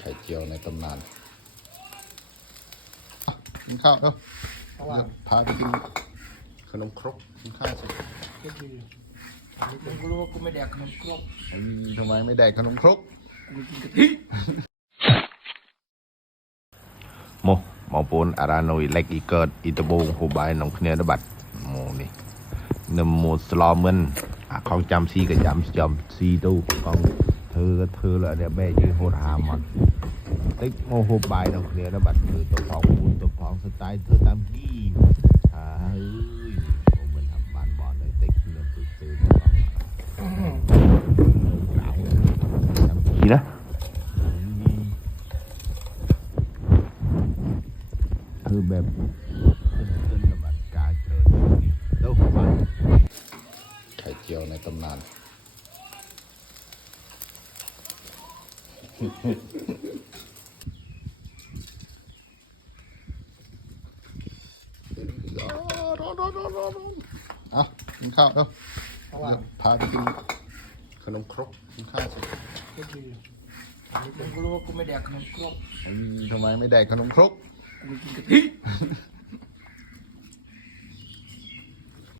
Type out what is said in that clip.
ไข่เจียวในตำนานอ่ะกินข้าวเร็ว เพราะว่า เดี๋ยวพาไปกินขนมครกกินข้าวสิ ก็คือมึงก็รู้ว่ากูไม่แดกขนมครก อืมทำไมไม่แดกขนมครก กูไม่กินกะทิ មកបងប្អូនអារ៉ាណូយលេកអ៊ីកើតអ៊ីតបូងហូបាយក្នុងគ្នាទៅបាត់មកនេះនឹមមកស្លមិនអាខំចាំស៊ីក៏ចាំចាំស៊ីទៅកងធ្វើក៏ធ្វើលើនេះបែយើងហូតហាមក tích ngô hộp bài đâu kia nó bật từ tổ phòng buồn tổ phòng sẽ tay thứ tam ghi à ơi của mình thầm bàn bọn này tích nó từ từ tổ phòng gì đó thứ bẹp ไข่เจียวในตำนาน นอนนานอะกินข้าวเร็วเพราะว่าพาไปกินขนมครกกินข้าวสิก็คือมึงก็รู้ว่ากูไม่แดกขนมครกทำไมไม่แดกขนมครกกูไม่กินกะทิ